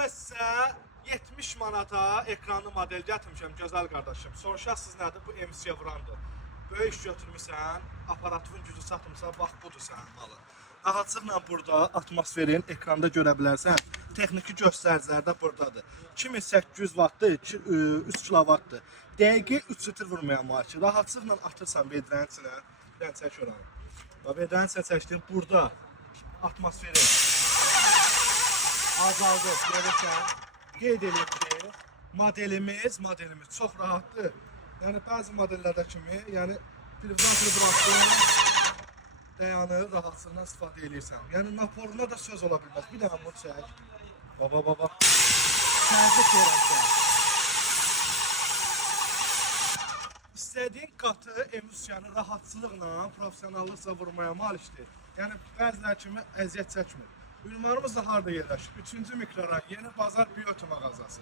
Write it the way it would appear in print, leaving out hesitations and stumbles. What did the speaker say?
Bəssə 70 manata ekranlı model gətirmişəm gözəl qardaşım. Soruşarsınız nədir? Bu MC vurandır. Böyük iş götürmüsən, aparatın gücü satmısan, bax budur sənin malın. Rahatlıqla burada atmosferin ekranda görə bilərsən. Texniki göstəricilər də buradadır. 2800 wattdır, 3 kilowattdır. Dəqiqə 3 litr vurmayan marki. Rahatlıqla atırsan vedrənin içinə. Yəni çək oranı. Vedrənin içinə çəkdin, burada atmosferin azaldı, görürsən. Qeyd edib ki, modelimiz çox rahatdır. Yəni bəzi modellərdə kimi, yəni televizor buraxdın, dayanır, rahatsızlığından istifadə edirsən. Yəni naporuna da söz ola bilməz. Bir dənə bunu çək. Baba. Təzyiq verəcək. İstədiyin qatı emulsiyanı rahatçılıqla, professionallıqla vurmaya malikdir. Yəni bəzilər kimi əziyyət çəkmir. Ünvanımız da harada yerləşir? 3-cü mikrorayon, Yeni Bazar Biyotu mağazası.